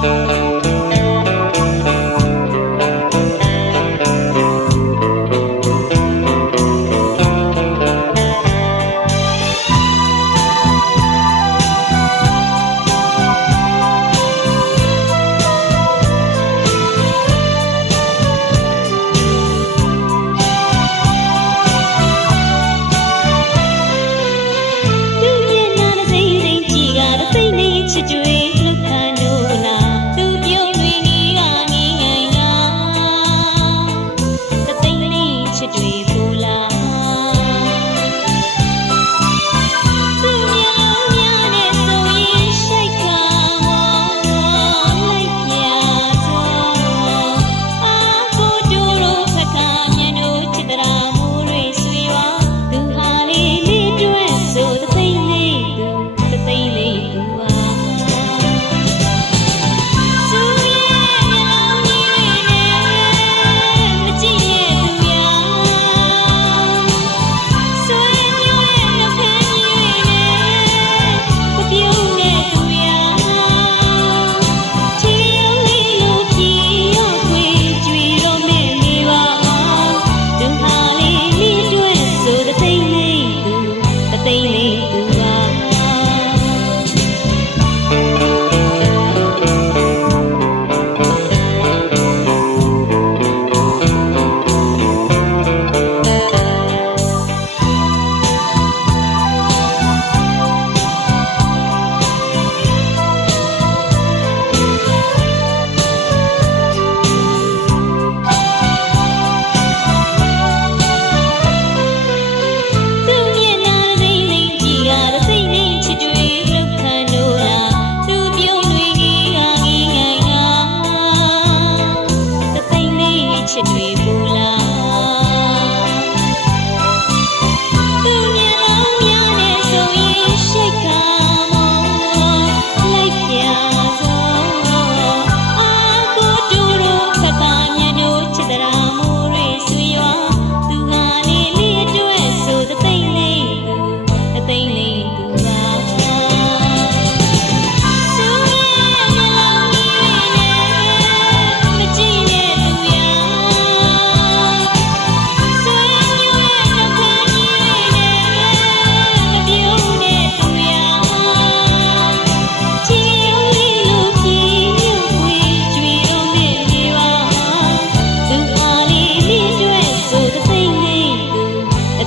Música should we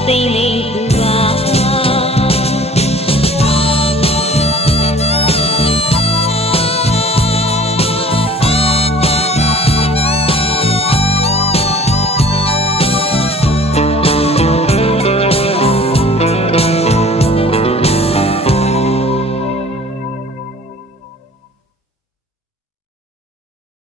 வார்த்தை நினைத்து